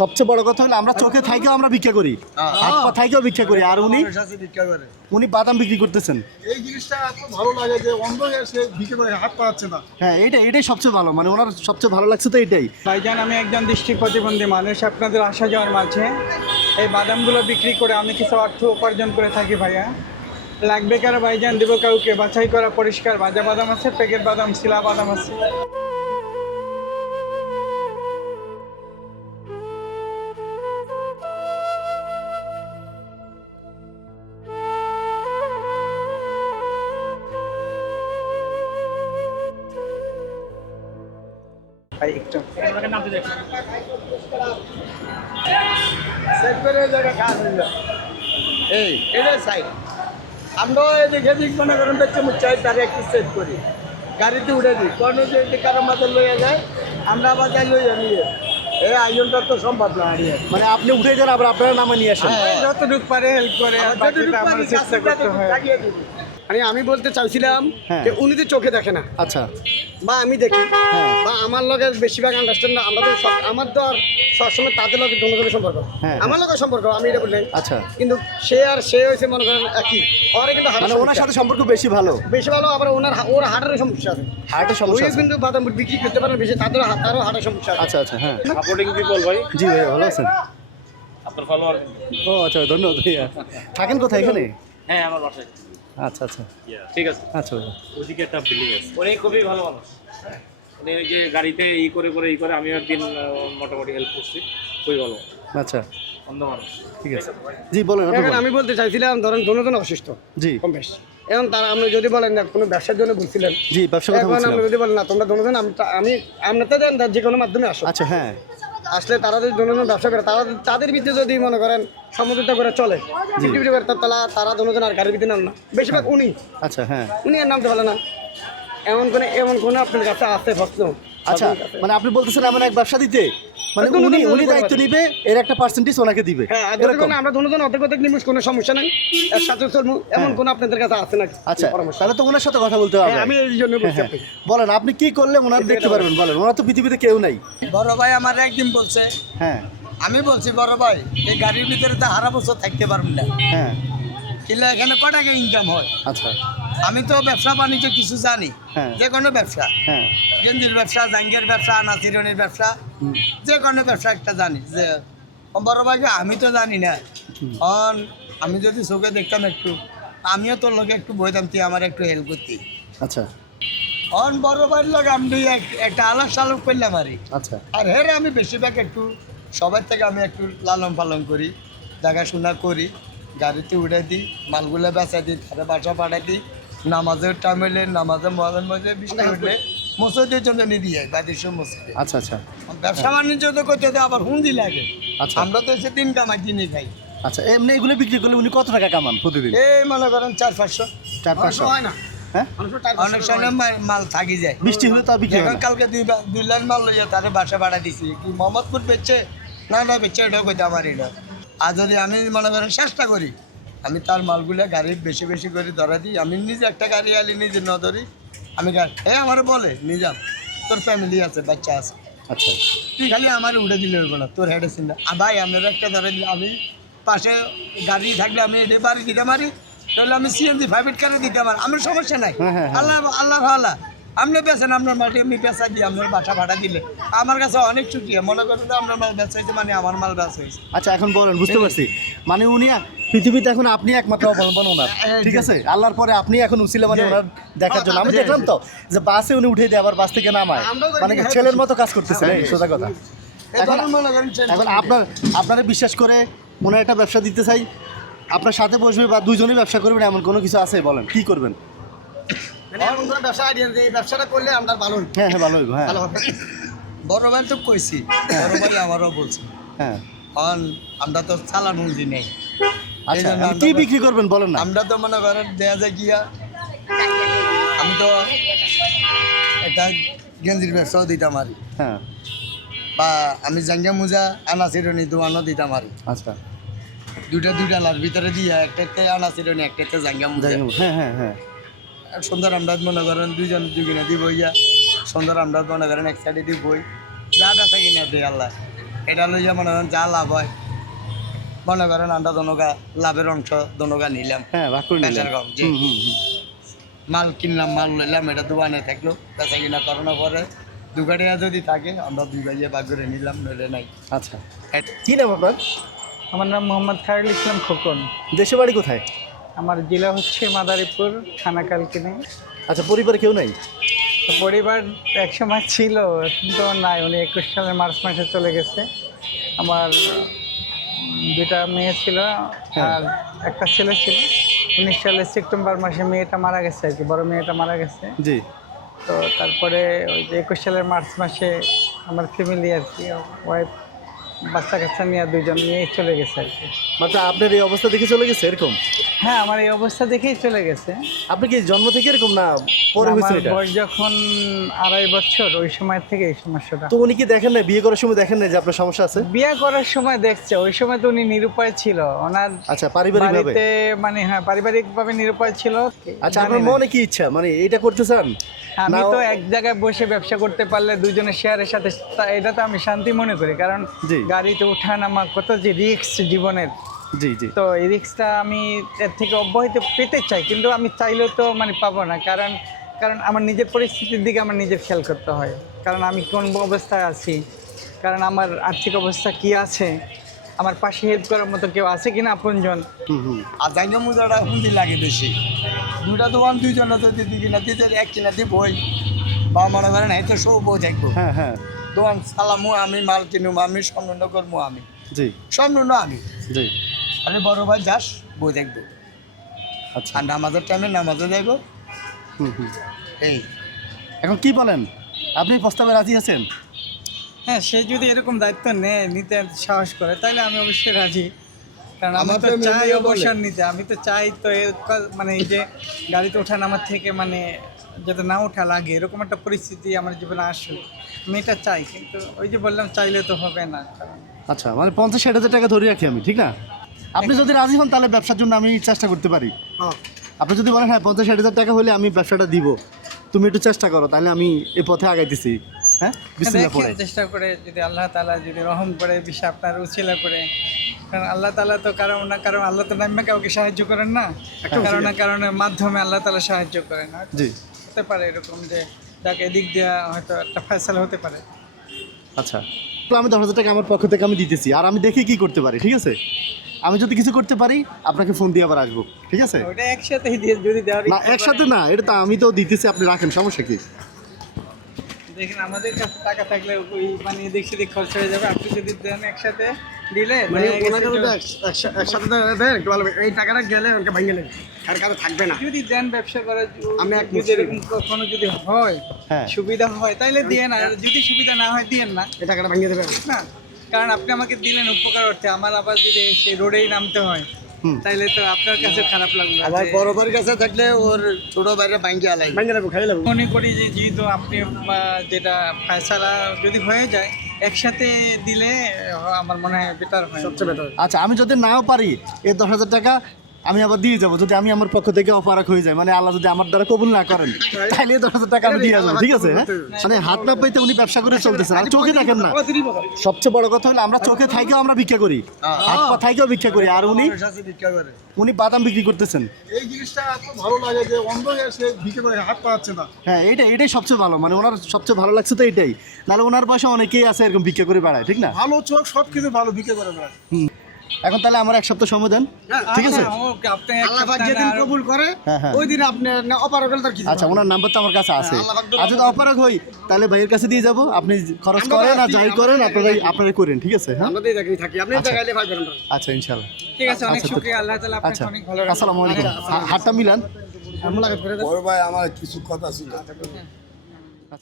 সবচেয়ে বড় কথা হলো আমরা চোখে থাইকেও আমরা ভিক্ষা করি, হাত পা থাইকেও ভিক্ষা করি, আর উনি বাদাম বিক্রি করতেছেন। এই জিনিসটা এত ভালো লাগে যে অন্ধ হয়ে সে ভিক্ষা করে হাত পাচ্ছে না। হ্যাঁ, এটাই সবচেয়ে ভালো, মানে ওনার সবচেয়ে ভালো লাগছে তো এটাই। ভাইজান, আমি একজন দৃষ্টি প্রতিবন্ধী মানুষ, আপনাদের আসা যাওয়ার মাঝে এই বাদামগুলো বিক্রি করে আমি কিছু অর্থ উপার্জন করে থাকি ভাইয়া। লাগবে কারো ভাইজান, দেবো কাউকে। বাছাই করা পরিষ্কার ভাজা বাদাম আছে, প্যাকেট বাদাম, শিলা বাদাম আছে। ভাই একটু এই এটা সাইড আমরা এদিকে দিক মনে করেন বেচে মুচাই তারে একটু সেট করি, গাড়িতে উঠে দিই, কোনো যদি কারো মাঝে লইয়া যায় আমরা আবার যাই লইয়া নিয়ে। এই আয়োজনটা তো সম্ভব না হারিয়ে, মানে আপনি উঠে যান আবার আপনারা নামে নিয়ে আসেন। যতটুকু পারে হেল্প করে, আর বাকিটা আমার চেষ্টা করতে হয়। মানে আমি বলতে চাইছিলাম হ্যাঁ। যে উনি তো চোখে দেখে না, আচ্ছা, বা আমি দেখি, হ্যাঁ। বা আমার লগে বেশিরভাগ আন্ডারস্ট্যান্ড না। আমরা তো আমার তো আর সবসময় তাদের লগে দুজনের সম্পর্ক, হ্যাঁ। আমার লগে সম্পর্ক আমি এটা বললেন। আচ্ছা, কিন্তু সে হয়েছে মনে করেন একই, ওরা কিন্তু মানে ওনার সাথে সম্পর্ক বেশি ভালো, বেশি ভালো। আবার ওর হার্টের সমস্যা আছে, হার্টের সমস্যা ওই আছে। কিন্তু বাদাম বিক্রি করতে পারে বেশি, তারও হার্টের সমস্যা আছে। আচ্ছা আচ্ছা, হ্যাঁ। সাপোর্টিং পিপল ভাই, জি ভাই, ভালো আছেন? আপনার ফলোয়ার। ও আচ্ছা, ধন্যবাদ ভাইয়া। থাকেন কোথায়, এখানে? হ্যাঁ, আমার বাসায়। আচ্ছা আচ্ছা, ঠিক আছে। আচ্ছা ভাইয়া। ওদিকে একটা বিল্ডিং আছে, উনি খুবই ভালো মানুষ। উনি ওই যে গাড়িতে ই করে আমিও একদিন মোটামুটি হেল্প করছি, খুবই ভালো, আচ্ছা, অন্ধ মানুষ। ঠিক আছে। জি বলেন, আপনি এখন বলেন। আমি বলতে চাইছিলাম ধরেন দুজন অসুস্থ জি কম বেশ, এখন তারা আপনি যদি বলেন না কোনো ব্যবসার জন্য বলছিলেন, জি, ব্যবসার কথা এখন আপনি বলছিলাম। যদি বলেন না তোমরা দুজন আমি আপনাদের দেন যে কোনো মাধ্যমে আসো, আচ্ছা, হ্যাঁ, আসলে তারা যদি দুজন ব্যবসা করে, তাদের ভিত্তিতে যদি মনে করেন সমঝোতা করে চলে, তারা দুজন আর গাড়ির ভিতরে নাম না, বেশিরভাগ উনি আচ্ছা, হ্যাঁ, আর নামতে পারে না। এমন কোনো আপনার কাছে আছে প্রশ্ন? আচ্ছা, মানে আপনি বলতেছেন এমন এক ব্যবসা দিতে, মানে কোনো উনি কোনো উনি কোনো দায়িত্ব নিবে, এর একটা পার্সেন্টেজ ওনাকে দিবে, হ্যাঁ, এরকম। আমরা দুজন অর্ধেক নিমুষ, কোনো সমস্যা নাই, একসাথে চলবো, এমন কোনো আপনাদের কাছে আছে নাকি? আচ্ছা, পরামর্শ? তাহলে তো ওনার সাথে কথা বলতে হবে। হ্যাঁ, আমি এই জন্য বলছি আপনাকে। বলেন, আপনি কি করলে ওনার দেখতে পারবেন, বলেন। ওনার তো পৃথিবীতে কেউ নাই। বড় ভাই আমার একদিন বলছে, হ্যাঁ আমি বলছি বড় ভাই এই গাড়ির ভিতরে তো হারা বছর থাকতে পারবেন না, হ্যাঁ, কিন্তু এখানে ক টাকা ইনকাম হয়? আচ্ছা, আমি তো ব্যবসা বাণিজ্য কিছু জানি, হ্যাঁ। যে কোনো ব্যবসা, হ্যাঁ, গেঞ্জির ব্যবসা, জাঙ্গের ব্যবসা, নাসিরনের ব্যবসা, হুম, যে কোনো ব্যবসা একটা জানি। যে বড় ভাইকে আমি তো জানি না, আমি যদি চোখে দেখতাম একটু, আমিও তোর লোকে একটু বইতাম, তুই আমার একটু হেল্প করতি। আচ্ছা, বড় ভাইয়ের লোক আমি একটা আলাপ সালাপ করলাম আচ্ছা, আর হেরে আমি বেশিরভাগ একটু সবার থেকে আমি একটু লালন পালন করি, দেখাশোনা করি, গাড়িতে উঠে দিই, মালগুলো বেচা দিই, তারা বাসা পাঠাই দিই, নামাজের টাইম হলে নামাজে মজে বৃষ্টি উঠলে মসজিদের জন্য নিয়ে দিয়ে বাদিস মসজিদে। আচ্ছা, আচ্ছা, ব্যবসা বাণিজ্য তো করতে তো আবার হুঁজি লাগে, আচ্ছা, আমরা তো এসে দিন কামাই কিনে খাই। আচ্ছা। এমনি এগুলো বিক্রি করলে উনি কত টাকা কামান প্রতিদিন? এই মনে করেন 400-500, 400-500 হয় না, হ্যাঁ, অনেক সময় মাল থাকি যায়। বৃষ্টি হলে তা বিক্রি হয় এখন না। কালকে দুই লাইন মাল লইয়া তাদের বাসা ভাড়া দিছি, কি মোহাম্মদপুর বেচছে না বেচছে এটাও কইতে আমার এটা। আর যদি আমি মনে করেন চেষ্টা করি, আমি তার মালগুলো গাড়ি বেশি বেশি করে ধরা দিই, আমি নিজে একটা গাড়ি আলি নিজে ন ধরি, আমি আমার বলে নিয়ে যাম, তোর ফ্যামিলি আছে, বাচ্চা আছে, আচ্ছা, তুই খালি আমার উঠে দিলে হইব না, তোর হেডে চিন্তা। ভাই আপনার একটা ধরে দিলে, আমি পাশে গাড়ি থাকলে আমি এটা বাড়ি দিতে পারি, তাহলে আমি সিএনজি প্রাইভেট কারে দিতে পারি, আমার সমস্যা নাই। হ্যাঁ, হ্যাঁ, হ্যাঁ। আল্লাহ ভালো, আপনি বেছেন আপনার মাটি, আমি বেচা দিই, আপনার বাসা ভাড়া দিলে আমার কাছে অনেক ছুটিয়া, মনে করেন যে আপনার মাল বেচা হয়েছে মানে আমার মাল বেচা হয়েছে। আচ্ছা, এখন বলেন, বুঝতে পারছি, মানে উনি পৃথিবীতে এখন আপনি একমাত্র অবলম্বন ওনার, ঠিক আছে? আল্লাহর পরে আপনি এখন উছিলা মানে ওনার দেখার জন্য। আমি দেখলাম তো যে বাসে উনি উঠে দিয়ে আবার বাস থেকে নামায়, মানে ছেলের মতো কাজ করতেছে, সোজা কথা। এখন মনে করেন এখন আপনারা বিশ্বাস করে ওনার একটা ব্যবসা দিতে চাই, আপনার সাথে বসবে বা দুইজনই ব্যবসা করবেন, এমন কোনো কিছু আছে? বলেন, কি করবেন? মানে এমন কোনো ব্যবসা আইডিয়া, এই ব্যবসাটা করলে আমরা ভালো হইব। হ্যাঁ হ্যাঁ, ভালো হইব, হ্যাঁ, ভালো হবে। বড় ভাই তো কইছি, বড় ভাই আমারও বলছি, হ্যাঁ। আমরা তো চালান হুঁজি নেই, আচ্ছা, কি বিক্রি করবেন বলেন না? আমরা তো মনে করেন দেয়া যায় গিয়া, আমি তো একটা গেঞ্জির ব্যবসাও দিতাম আর, হ্যাঁ, বা আমি জাঙ্গা মুজা আনাচিরনি দোকানও দিতাম আর, আচ্ছা, দুইটা লার ভিতরে দিয়া একটাতে আনাচিরনি একটাতে জাঙ্গা মুজা। হ্যাঁ হ্যাঁ হ্যাঁ, সুন্দর আমরা মনে করেন দুইজনে দিব ইয়া, সুন্দর আমরা মনে করেন এক সাইডে দিবই, যা বেচা কিনা দেয় আল্লাহ, এটা লইয়া মনে করেন যা লাভ হয়, মনে করেন আমরা দনগা লাভের অংশ দনগা নিলাম, হ্যাঁ ভাগ করে নিলেন। বেচার কম জি। মাল কিনলাম, মাল লইলাম, এটা দোকানে থাকলো, বেচা কিনা করানোর পরে দুগাড়িয়া যদি থাকে আমরা দুই ভাইয়ে ভাগ করে নিলাম, নইলে নাই। আচ্ছা, কি নাম আপনার? আমার নাম মোহাম্মদ খায়রুল ইসলাম খোকন। দেশে বাড়ি কোথায়? আমার জেলা হচ্ছে মাদারীপুর, থানা কালকিনি। আচ্ছা, পরিবারে কেউ নাই? তো পরিবার একসময় ছিল, এখন তো নাই। উনি 21 সালের মার্চ মাসে চলে গেছে। আমার দুটা মেয়ে ছিল আর একটা ছেলে ছিল। 19 সালের সেপ্টেম্বর মাসে মেয়েটা মারা গেছে আর কি, বড় মেয়েটা মারা গেছে। জি। তো তারপরে ওই যে 21 সালের মার্চ মাসে আমার ফ্যামিলি আর কি, ওয়াইফ বাচ্চা কাচ্চা নিয়ে দুইজন নিয়ে চলে গেছে আর কি। মানে আপনার এই অবস্থা দেখে চলে গেছে এরকম? হ্যাঁ, আমার এই অবস্থা দেখেই চলে গেছে। আপনি কি জন্ম থেকে এরকম না পরে হয়েছে আমার এটা? বয়স যখন 2.5 বছর, ওই সময় থেকে এই সমস্যাটা। তো উনি কি দেখেন না, বিয়ে করার সময় দেখেন না যে আপনার সমস্যা আছে? বিয়ে করার সময় দেখছে, ওই সময় তো উনি নিরুপায় ছিল। ওনার আচ্ছা, পারিবারিক ভাবে? বাড়িতে মানে হ্যাঁ, পারিবারিকভাবে নিরুপায় ছিল। আচ্ছা, আপনার মনে কি ইচ্ছা, মানে এটা করতে চান? আমি না- তো এক জায়গায় বসে ব্যবসা করতে পারলে দুজনের শেয়ারের সাথে, এটা তো আমি শান্তি মনে করি। কারণ জি। গাড়িতে ওঠানামা কত যে রিস্ক জীবনের, জি জি। তো এই রিস্কটা আমি এর থেকে অব্যাহতি পেতে চাই, কিন্তু আমি চাইলেও তো মানে পাবো না। কারণ আমার নিজের পরিস্থিতির দিকে আমার নিজের খেয়াল করতে হয়। কারণ আমি কোন অবস্থায় আছি, কারণ আমার আর্থিক অবস্থা কি আছে, আমার পাশে হেল্প করার মতো কেউ আছে কিনা আপনজন। আর জায়গা মুজাটা হুন্দি লাগে বেশি। দুটা দোকান দুইজনে যদি দিই কিনা দিতে, এক কিনা দিবই, বা মনে করেন হয়তো সব বউ দেখবো। হ্যাঁ হ্যাঁ। দোকান চালামু আমি, মাল কিনুম আমি, সম্পূর্ণ করবো আমি, জি সম্পূর্ণ আমি। জি। আমি বড় ভাই যাস বউ দেখবো, আচ্ছা। আর নামাজের টাইমে নামাজে যাইবো। এই এখন কি বলেন, আপনি প্রস্তাবে রাজি আছেন? হ্যাঁ, সে যদি এরকম দায়িত্ব নিতে সাহস করে, তাহলে আমি অবশ্যই রাজি। কারণ আমি আমার তো তো চাই মেয়েও বলে। অবসর নিতে, আমি তো চাই তো মানে এই যে গাড়িতে ওঠা নামার থেকে মানে যাতে না ওঠা লাগে, এরকম একটা পরিস্থিতি আমার জীবনে আসলে আমি এটা চাই। কিন্তু ওই যে বললাম, চাইলে তো হবে না। কারণ আচ্ছা, মানে 50-60 হাজার টাকা ধরে রাখি আমি, ঠিক না? আপনি যদি রাজি হন তাহলে ব্যবসার জন্য আমি চেষ্টা করতে পারি। আপনি যদি বলেন হ্যাঁ 50-60 হাজার টাকা হলে আমি ব্যবসাটা দিব, তুমি একটু চেষ্টা করো, তাহলে আমি এই পথে আগাইতেছি। হ্যাঁ, বিসমিল্লাহ পড়ে। দেখেন, চেষ্টা করে যদি আল্লাহ তাআলা যদি রহম করে, বিষয় আপনার উছিলা করে। কারণ আল্লাহ তাআলা তো কারণ না কারণ, আল্লাহ তো নামে কাউকে সাহায্য করেন না, কারণ না কারণের মাধ্যমে আল্লাহ তাআলা সাহায্য করেন। জি। হতে পারে এরকম যে যাকে এদিক দিয়ে হয়তো একটা ফয়সালা হতে পারে। আচ্ছা, তো আমি 10,000 টাকা আমার পক্ষ থেকে আমি দিতেছি, আর আমি দেখি কি করতে পারি, ঠিক আছে? আমি যদি কিছু করতে পারি আপনাকে ফোন দিয়ে আবার আসবো, ঠিক আছে? ওটা একসাথে দিয়ে যদি দেওয়ার না, ইচ্ছা একসাথে করে। না, এটা তো আমি তো দিতেছি, আপনি রাখেন, সমস্যা কি? দেখেন, আমাদের কাছে টাকা থাকলে ওই মানে এদিক সেদিক খরচ হয়ে যাবে। আপনি যদি দেন একসাথে দিলে মানে দেখা গেছে ওনাকে তো একসাথে দেয় একটু ভালো, এই টাকাটা গেলে ওকে ভাঙে নেবে, আর কারো থাকবে না। যদি দেন ব্যবসা করার আমি এক যদি এরকম কখনো যদি হয়, হ্যাঁ। সুবিধা হয়, তাইলে দিয়েন। আর যদি সুবিধা না হয়, দিয়েন না। এই টাকাটা ভাঙিয়ে দেবে। না, কারণ আপনি আমাকে দিলেন উপকার অর্থে, আমার আবার যদি সেই রোডেই নামতে হয়, তাইলে তো আপনার কাছে খারাপ লাগবে। আবার যে বড় ভাইয়ের কাছে থাকলে ওর ছোট ভাইরে ভাঙ্গি আলাই। ভাঙিয়ে দেবো, খাইয়ে দেবো। মনে করি যে যেহেতু আপনি যেটা ফয়সালা যদি হয়ে যায় একসাথে দিলে আমার মনে হয় বেটার হয়। সবচেয়ে বেটার। আচ্ছা, আমি যদি নাও পারি এই 10,000 টাকা আমি আবার দিয়ে যাবো, যদি আমি আমার পক্ষ থেকে অপারক হয়ে যায়, মানে আল্লাহ যদি আমার দ্বারা কবুল না করেন, তাহলে এই 10,000 টাকা আমি দিয়ে যাবো, ঠিক আছে? হ্যাঁ, মানে হাত না পাইতে উনি ব্যবসা করে চলতেছেন, আর চোখে দেখেন না। সবচেয়ে বড় কথা হলো আমরা চোখে থাইকেও আমরা ভিক্ষা করি, হাত পা থাইকেও ভিক্ষা করি, আর উনি বাদাম বিক্রি করতেছেন। এই জিনিসটা এত ভালো লাগে যে অন্ধ হয়ে সে ভিকে করে হাত পাচ্ছে না। হ্যাঁ, এটাই সবচেয়ে ভালো, মানে ওনার সবচেয়ে ভালো লাগছে তো এটাই। নাহলে ওনার পাশে অনেকেই আছে এরকম ভিক্ষা করে বেড়ায়, ঠিক না? ভালো চোখ সব কিছু ভালো ভিকে করে বেড়ায়। এখন তাহলে আমার 1 সপ্তাহ সময় দেন, ঠিক আছে? ওকে, আপনি এক আল্লাহ পাক সপ্তাহ যেদিন না আরো- কবুল করে হ্যাঁ, হ্যাঁ। ওই দিন আপনি অপারক হলে তার কি আচ্ছা, ওনার নাম্বার তো আমার কাছে আছে। আল্লাহ পাক আর যদি অপারগ হই তাহলে ভাইয়ের কাছে দিয়ে যাব, আপনি খরচ করেন আর যাই করেন আপনারাই করেন, ঠিক আছে? হ্যাঁ, আমাদের জায়গায় থাকি, আপনি দেখাইলে পারবেন না। আচ্ছা, ইনশাআল্লাহ। ঠিক আছে, অনেক আচ্ছা, শুকরিয়া। আল্লাহ তাআলা আপনাকে আচ্ছা, অনেক ভালো রাখুন। আসসালামু আলাইকুম। হাতটা মিলান। আমরা করে দেবো। ওর ভাই আমার কিছু কথা ছিল।